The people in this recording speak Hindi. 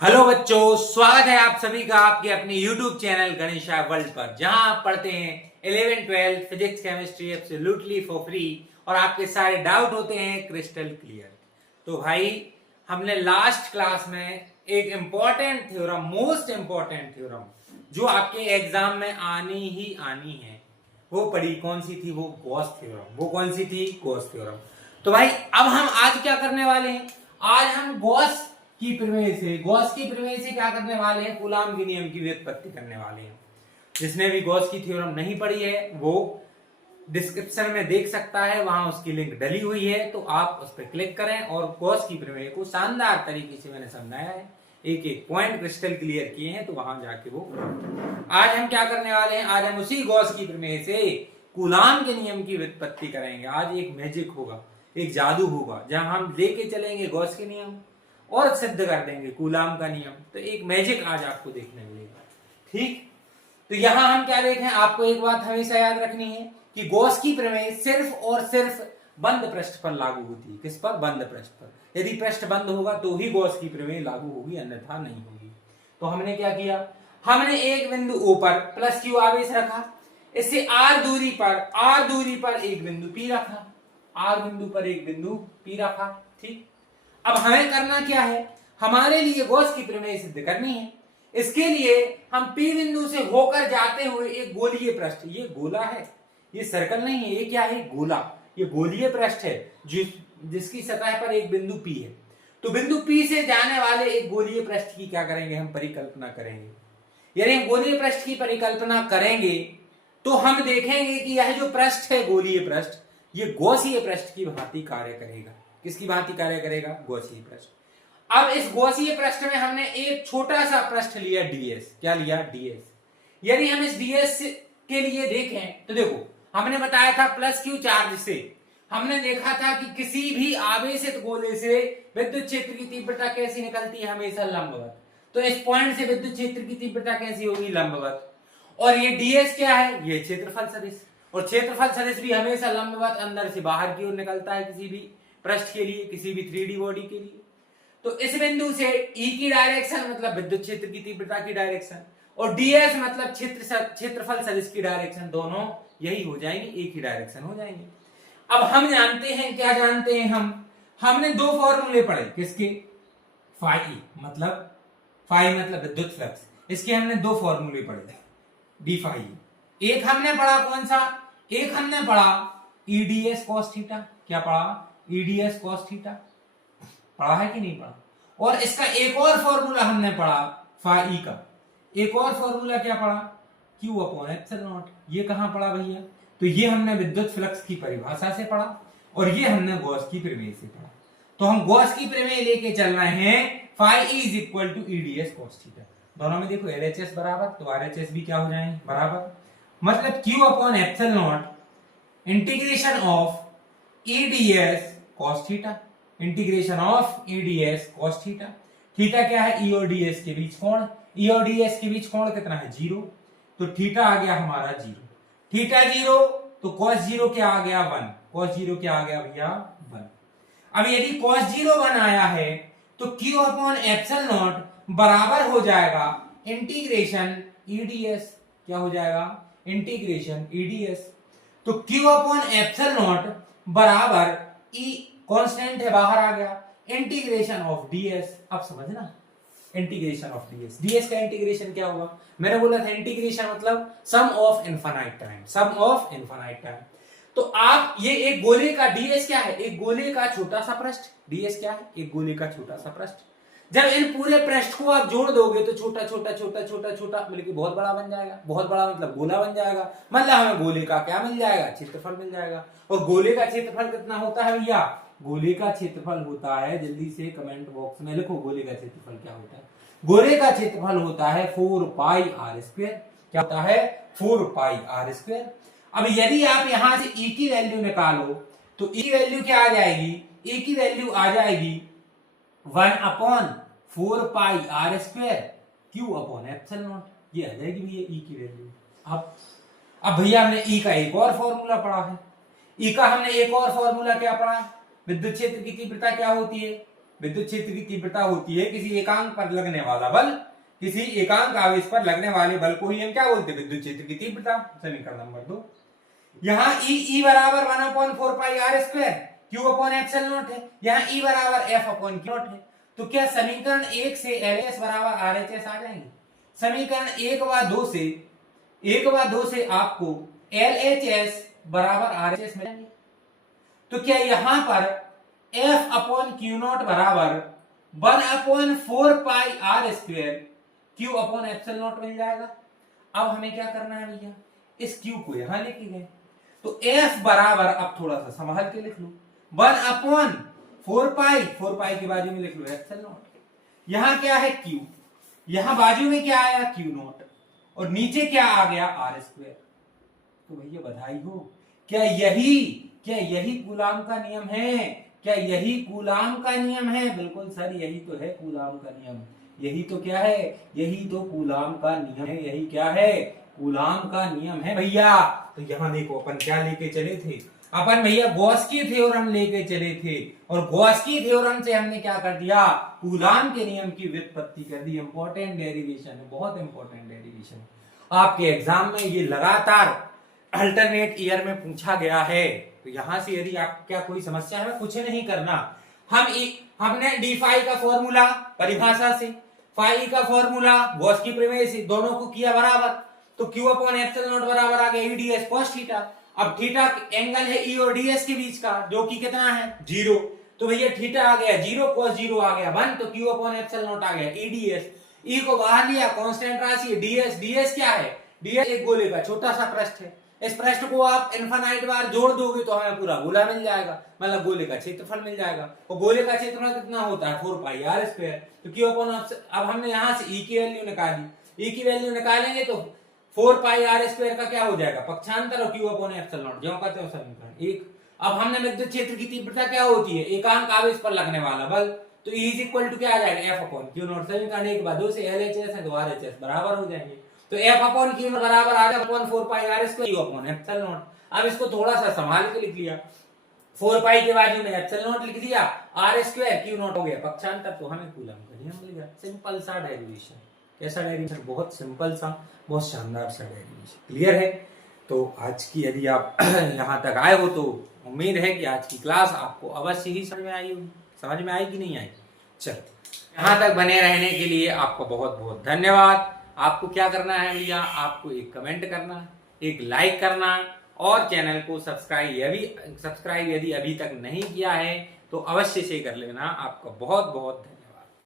हेलो बच्चों, स्वागत है आप सभी का आपके अपने YouTube चैनल गणेशा वर्ल्ड पर, जहां आप पढ़ते हैं 11th 12th physics chemistry absolutely for free और आपके सारे डाउट होते हैं क्रिस्टल क्लियर। तो भाई, हमने लास्ट क्लास में एक important theorem, most important theorem जो आपके एग्जाम में आनी ही आनी है, वो पढ़ी। कौन सी थी? वो गॉस थ्योरम। वो कौन सी थी? Gauss theorem. तो भाई, अब हम आज क्या करने वाले हैं? आज हम गॉस की प्रमेय से क्या करने वाले हैं? कूलाम के नियम की व्युत्पत्ति करने वाले हैं। जिसने भी गॉस की थ्योरम नहीं पढ़ी है वो डिस्क्रिप्शन में देख सकता है, वहां उसकी लिंक डली हुई है, तो आप उस पर क्लिक करें और गॉस की प्रमेय को शानदार तरीके से मैंने समझाया है, एक एक पॉइंट क्रिस्टल क्लियर किए हैं, तो वहां जाके वो। आज हम क्या करने वाले हैं? आज हम उसी गॉस की प्रमेय से कूलाम के नियम की व्युत्पत्ति करेंगे। आज एक मैजिक होगा, एक जादू होगा, जहां हम लेके चलेंगे गॉस के नियम और सिद्ध कर देंगे कूलाम का नियम। तो एक मैजिक आज आपको देखने मिलेगा। ठीक, तो यहां हम क्या देखें? आपको एक बात हमेशा याद रखनी है कि गॉस की प्रमेय सिर्फ और सिर्फ बंद पृष्ठ पर लागू होती है। किस पर? बंद पृष्ठ पर। यदि पृष्ठ बंद होगा तो ही गॉस की प्रमेय लागू होगी, अन्यथा नहीं होगी। तो हमने क्या किया? हमने एक बिंदु ओ पर प्लस क्यू आवेश रखा, इससे आर दूरी पर एक बिंदु पी रखा, आर बिंदु पर एक बिंदु पी रखा। ठीक, अब हमें करना क्या है? हमारे लिए गॉस की प्रमेय सिद्ध करनी है। इसके लिए हम पी बिंदु से होकर जाते हुए एक गोलीय पृष्ठ, ये गोला है, ये सर्कल नहीं है, ये क्या है? गोला। ये गोलीय पृष्ठ है जिसकी सतह पर एक बिंदु पी है। तो बिंदु पी से जाने वाले एक गोलीय पृष्ठ की क्या करेंगे? हम परिकल्पना करेंगे। यदि हम गोलीय पृष्ठ की परिकल्पना करेंगे तो हम देखेंगे कि यह जो पृष्ठ है, गोलीय पृष्ठ, ये गॉसीय पृष्ठ की भांति कार्य करेगा। किसकी भांति कार्य करेगा? गॉसीय पृष्ठ। अब इस गॉसीय पृष्ठ में हमने एक छोटा सा पृष्ठ लिया, डीएस। क्या लिया? डीएस। यदि हम इस डीएस के लिए देखें तो देखो, हमने बताया था प्लस क्यू चार्ज से हमने देखा था कि किसी भी आवेशित गोले से विद्युत क्षेत्र की तीव्रता कैसी निकलती है? हमेशा लंबवत। तो इस पॉइंट से विद्युत क्षेत्र की तीव्रता कैसी होगी? लंबवत। और ये डीएस क्या है? ये क्षेत्रफल सदिश, और क्षेत्रफल सदिश भी हमेशा लंबवत अंदर से बाहर की ओर निकलता है किसी भी पृष्ठ के लिए, किसी भी 3D बॉडी के लिए। तो इस बिंदु से ई की डायरेक्शन मतलब विद्युत क्षेत्र की तीव्रता की डायरेक्शन, और डीएस मतलब क्षेत्रफल सदिश की डायरेक्शन, दोनों यही हो जाएंगे, एक ही डायरेक्शन हो जाएंगे। अब हम जानते हैं, क्या जानते हैं हमने दो फॉर्मूले पढ़े। किसके? फाई मतलब विद्युत फ्लक्स। इसके हमने दो फॉर्मूले पढ़े, डी फाई। एक हमने पढ़ा कौन सा? एक हमने पढ़ा ईडीएस कॉस थीटा। क्या पढ़ा? EDS cos theta. पढ़ा है कि नहीं पढ़ा? और इसका एक और फॉर्मूला हमने पढ़ा फाई का। एक और फॉर्मूला क्या पढ़ा? Q upon epsilon naught. ये कहां पढ़ा भैया? तो ये हमने विद्युत फ्लक्स की परिभाषा से पढ़ा, और ये हमने गॉस की प्रमेय से पढ़ा। तो हम गॉस की प्रमेय लेके चल रहे हैं, phi is equal to EDS cos theta. दोनों में देखो एलएचएस बराबर, तो आरएचएस भी क्या हो जाएंगे? बराबर। मतलब Q upon epsilon not integration of EDS cos theta, integration of EDS cos theta. Theta क्या है? ई और डीएस के बीच कोण। ई और डीएस के बीच कोण कितना है? 0। तो थीटा आ गया हमारा 0। थीटा 0 तो कॉस 0 क्या आ गया? 1। कॉस 0 क्या आ गया भैया? 1। अब यदि कॉस 0 1 आया है तो क्यू अपॉन एप्सिलॉन नॉट बराबर हो जाएगा इंटीग्रेशन ईडीएस। क्या हो जाएगा? Integration EDS. तो क्यू अपॉन एप्सिलॉन नॉट बराबर ई, कांस्टेंट है, बाहर आ गया, इंटीग्रेशन ऑफ डीएस। अब समझना, इंटीग्रेशन ऑफ डीएस। डीएस का इंटीग्रेशन क्या हुआ? मैंने बोला था इंटीग्रेशन मतलब sum of infinite time, sum of infinite time. तो आप ये एक गोले का डीएस क्या है? एक गोले का छोटा सा पृष्ठ। डीएस क्या है? एक गोले का छोटा सा पृष्ठ। जब इन पूरे पृष्ठ को आप जोड़ दोगे तो छोटा छोटा छोटा छोटा छोटा मिलकर बहुत बड़ा बन जाएगा। बहुत बड़ा मतलब गोला बन जाएगा। मतलब हमें गोले का क्या मिल जाएगा? क्षेत्रफल मिल जाएगा। और गोले का क्षेत्रफल कितना होता है भैया? गोले का क्षेत्रफल होता है, जल्दी से कमेंट बॉक्स में लिखो, गोले का क्षेत्रफल क्या होता है? गोले का क्षेत्रफल होता है 4 पाई आर स्क्वायर। क्या होता है? 4 पाई आर स्क्वायर। अब यदि आप यहां से ई की वैल्यू निकालो तो ई की वैल्यू क्या आ जाएगी? ई की वैल्यू आ जाएगी 1 upon 4 pi r square q upon epsilon naught. ये आ जाएगी भैया ई की वैल्यू। अब भैया हमने ई का एक और फॉर्मूला पढ़ा है। ई का हमने एक और फॉर्मूला क्या पढ़ा? विद्युत क्षेत्र की तीव्रता क्या होती है? विद्युत क्षेत्र की तीव्रता होती है किसी एकांक पर लगने वाला बल, किसी एकांक आवेश पर लगने वाले बल को ही हम क्या बोलते हैं, विद्युत क्षेत्र की तीव्रता। समीकरण नंबर 2। यहाँ E बराबर 1/4 pi r square q upon epsilon naught है, यहाँ E बराबर F अपॉन क्यू नॉट है। तो क्या समीकरण 1 से LHS बराबर RHS आ जाएंगे? समीकरण 1 व 2 से आपको LHS बराबर RHS मिलेंगे। तो क्या यहां पर F अपॉन क्यू नॉट बराबर 1/4 pi r square q upon epsilon naught मिल जाएगा। अब हमें क्या करना है भैया, इस क्यू को यहां लेके गए तो F बराबर, अब थोड़ा सा संभाल के लिख लो, 1/4 पाई के बाजू में लिख लो एप्सिलॉन नॉट। यहां क्या है क्यू, यहां बाजू में क्या आया क्यू नॉट, और नीचे क्या आ गया आर स्क्वायर। तो भैया बधाई हो, क्या यही कूलाम का नियम है? क्या यही कूलाम का नियम है? बिल्कुल सर, यही तो है कूलाम का नियम। यही तो क्या है, यही तो कूलाम का नियम है। यही क्या है, कूलाम का नियम है भैया। तो यहां देखो अपन क्या लेके चले थे, अपन भैया गॉस-की थ्योरम लेके चले थे, और गॉस-की थ्योरम से हमने क्या कर दिया, कूलाम के नियम की व्युत्पत्ति कर दी। इंपॉर्टेंट डेरिवेशन है, बहुत इंपॉर्टेंट डेरिवेशन। आपके एग्जाम में ये लगातार अल्टरनेट ईयर में पूछा गया है। तो यहां से यदि आप क्या कोई समस्या है, कुछ नहीं करना, हमने डी फाई का फॉर्मूला परिभाषा से, फाई का फॉर्मूला गॉस की प्रमेय से, दोनों को किया बराबर, तो क्यू अपॉन एप्सिलॉन नॉट बराबर आ गया E D S cos theta. अब थीटा एंगल है ई और डी एस के बीच का, जो कि कितना है 0। तो भैया थीटा आ गया 0, cos 0 आ गया 1, तो क्यू अपॉन एप्सिलॉन नॉट आ गया ई डी एस। ई को बाहर लिया, कांस्टेंट राशि है डीएस क्या है, डीएस एक गोले का छोटा सा पृष्ठ है। इस पृष्ठ को आप इनफाइनाइट बार जोड़ दोगे तो हमें पूरा गोला मिल जाएगा, मतलब गोले का क्षेत्रफल मिल जाएगा। और गोले का क्षेत्रफल कितना होता है 4 पाई आर स्क्वायर। तो क्यू अपॉन, अब हमने यहां से ई की वैल्यू निकाली, ई की वैल्यू निकालेंगे तो 4 पाई आर स्क्वायर का क्या हो जाएगा पक्षांतर, और क्यू अपॉन एप्सिलॉन नॉट, जो कहते हैं समीकरण 1। अब हमने विद्युत क्षेत्र की तीव्रता क्या होती है, एकांक आवेश पर लगने वाला बल, तो E इज इक्वल टू क्या आ जाएगा एफ अपॉन क्यू नॉट। समीकरण 1 व 2 से LHS है तो RHS बराबर हो जाएंगे। तो F अपॉन क्यू नॉट बराबर आ गया 1/4 pi r square q upon epsilon naught. अब इसको थोड़ा सा संभाल के लिख लिया, 4 पाई के बाजू में एप्सिलॉन नॉट लिख दिया, आर स्क्वायर क्यू नॉट हो गया पक्षांतर, तो हमें कूलम का नियम मिल गया। सिंपल सा डेरिवेशन। कैसा डेरिवेशन, बहुत सिंपल सा, बहुत शानदार सा डेरिवेशन। क्लियर है? तो आज की यदि आप यहाँ तक आए हो तो उम्मीद है कि आज की क्लास आपको अवश्य ही समझ में आई होगी। समझ में आई कि नहीं आई? चलो, यहाँ तक बने रहने के लिए आपको बहुत बहुत धन्यवाद। आपको क्या करना है भैया, आपको एक कमेंट करना, एक लाइक करना, और चैनल को सब्सक्राइब यदि अभी तक नहीं किया है तो अवश्य से कर लेना। आपका बहुत बहुत धन्यवाद।